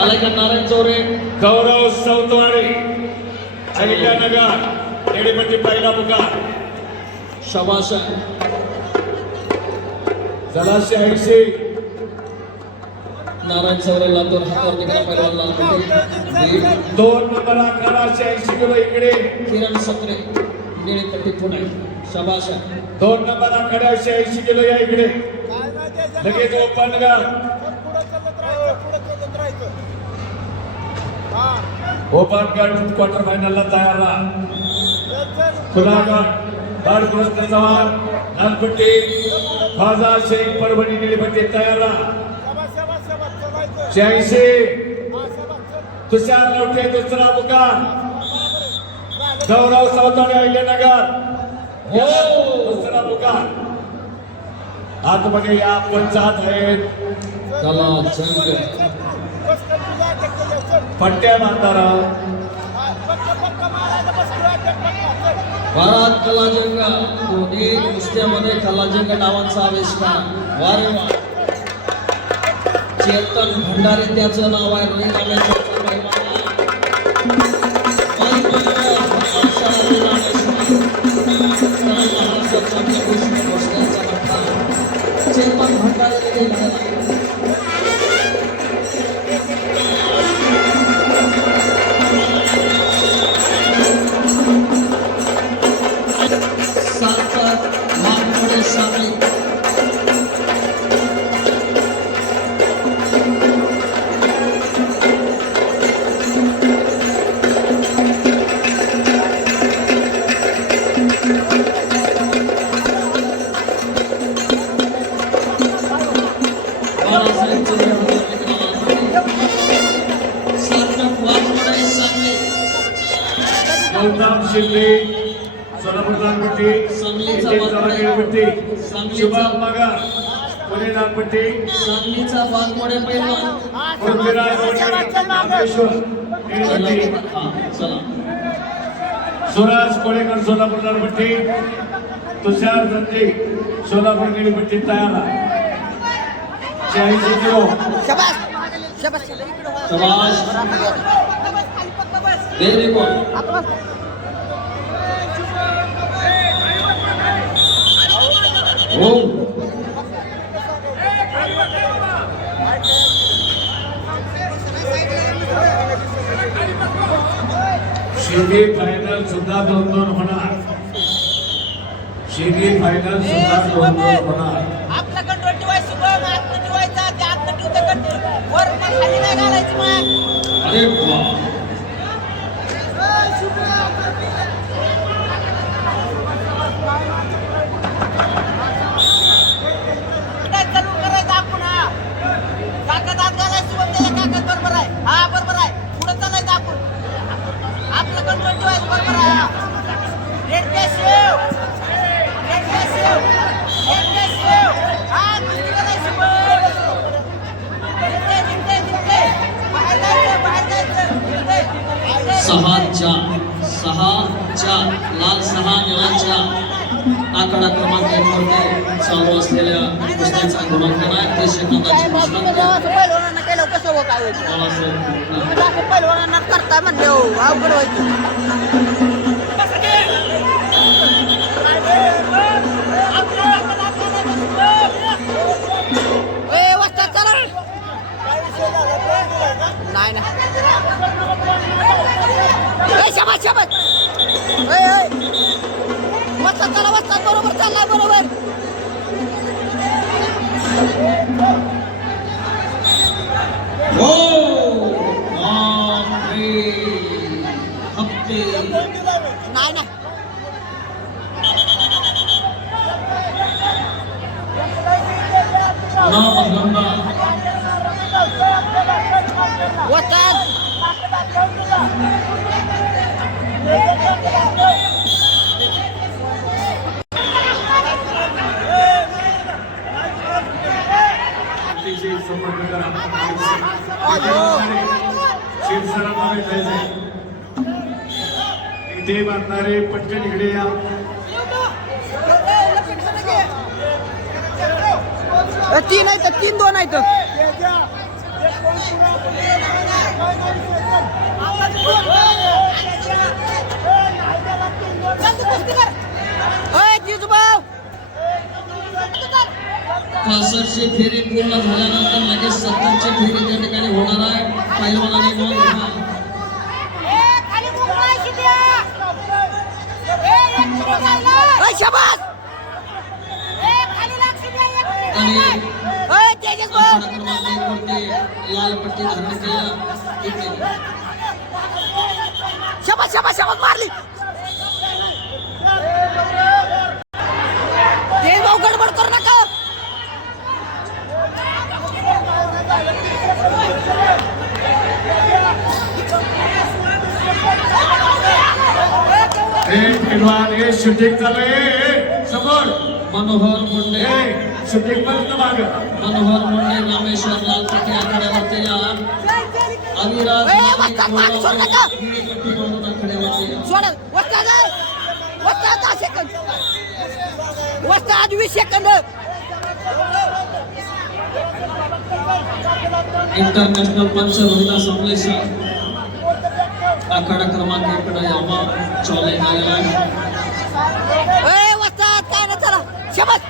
आलाय का नारायण चौरे गौरव सौतवाडे अहिल्यानगर येडीपट्टी पहिला पुकार शबाश जलाशय 80 नारायण चौरे लातूर हातावर निघाला पहिलवान लाल पट्टी 2 नंबर 1180 किलो इकडे किरण सत्रे निळी पट्टी पुणे शबाश 2 नंबर 1180 किलो या इकडे लगेच ओपन कर ओपन कर क्वार्टर फायनल ला तयार राहा खुलागड बाळकृष्ण चव्हाण लालपट्टी खाजा शेख परभणी निळीपट्टी तयार राहा 86 तुषार लवटे दुसरा पुकार गौरव सौतवाडे अहिल्यानगर दुसरा पुकार आतमध्ये या पंचायत आहेत कला जंग पट्ट्या बांधारा भारत कलाजंग दोन्ही कुस्त्यामध्ये कलाजंग नावाचा आविष्कार वारे वा चेतन भंडारे त्याचं नाव आहे चेतन भंडारे गौतम शिंदे सोलापूर लालपट्टी सांगली शुभम मगर पुणे लालपट्टी सांगलीचा वाघमोडे पैलवान सुराज कोळेकर सोलापूर लालपट्टी तुषार दत्ते सोलापूर निळीपट्टी तयार 40 किलो शबाश व्हेरी गुड हो सेमी फायनल सुद्धा 2-2 होणार सेमी फायनल सुद्धा 2-2 होणार आपला कंट्रोल ठेवायचं शुभम आत ठेवायचा ते आत ठेवते कंट्रोल वर खाली नाही घालायची मग अरे वाह चालू करायचं आपण कागद आत घालायचं शुभम त्याच्या कागद बरोबर आहे हा बरोबर आहे पुढे चालायचं आपण आपलं कंट्रोल ठेवायचं बरोबर आहे रेड पे सेव हा कुस्ती करायची शुभम सहा लाल 6 निळाच्या आकडा क्रमांक 1 वरती चालू असलेल्या कुस्त्यांचा गुणांकन आहे ते शेकांदाची पहिलवानांना केलं कसं हो काय होतं पहिलवानांना करताय म्हणले हो अवघड व्हायचं नाही ना शाबास शाबास वस्तात चला वस्तात बरोबर चाललाय बरोबर हो हप्ते नाही ना वस्तात इथे बांधणारे पटकन इकडे या तीन आहेत 3-2 आहेत 65ची फेरी पूर्ण झाल्यानंतर लगेच 70ची फेरी त्या ठिकाणी होणार आहे. पहिलवानाने नोंद घ्या. खाली मुंगळायची द्या. एक किलो झालं. शाबास. खाली लागशी द्या. एक आणि किलो. तेजस भाऊ. आखाडा क्रमांक 1 वरती लाल पट्टी धारण केल्या. शाबास शाबास शाबास मारली. तेज भाऊ गडबड करू नका. पैलवान हे शूटिंग चालू समोर मनोहर मुंडे शूटिंग बंद माग मनोहर मुंडे रामेश्वर लाल पट्टी आखाड्यावरती या. अविराज मागे सोड नका. निळी पट्टी बांधून आखाड्यावरती या. सोड. वस्ताद 10 सेकंद. वस्ताद 20 सेकंद. इंटरनॅशनल पंच महिला संश्लेषण आखाडा क्रमांक 1 कडे यावं. चॉलेंज आलेला आहे. वस्ताद काय ना चला. शाबास.